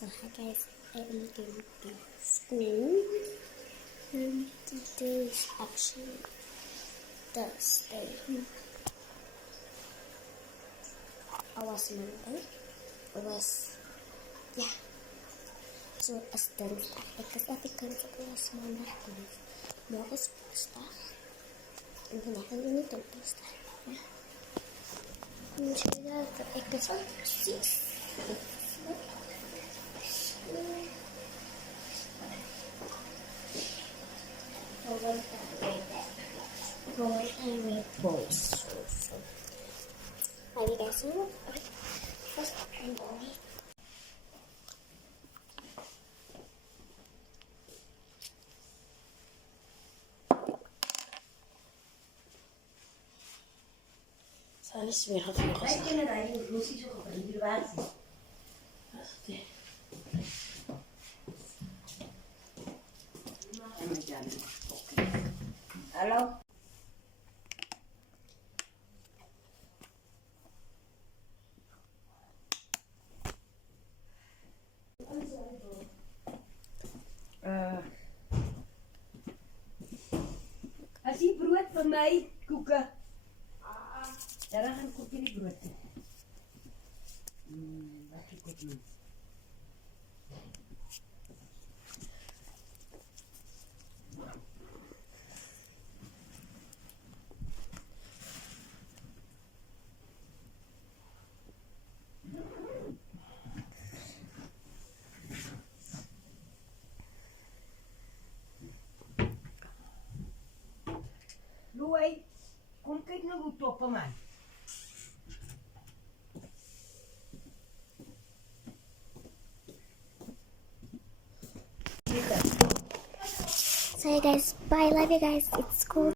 So hi guys, I am going to school and today is actually Thursday. I was Monday. Yeah. So as dan ik kan het was maandag doen. Morgen is woensdag. En vandaag is het niet woensdag. Ja. En zodat ik het zo precies. Boys. Are you guys in? First, I'm going. Salis weer had nog Wij kennen daar die Russisch ook op de water. Dat is het. Hallo? As jy brood vir my koeke. Ja, dan gaan ik ook die brood. Wat ik ook doen. Louis, kom kyk nou hoe toppe man. So hey guys, bye. Love you guys. It's cool.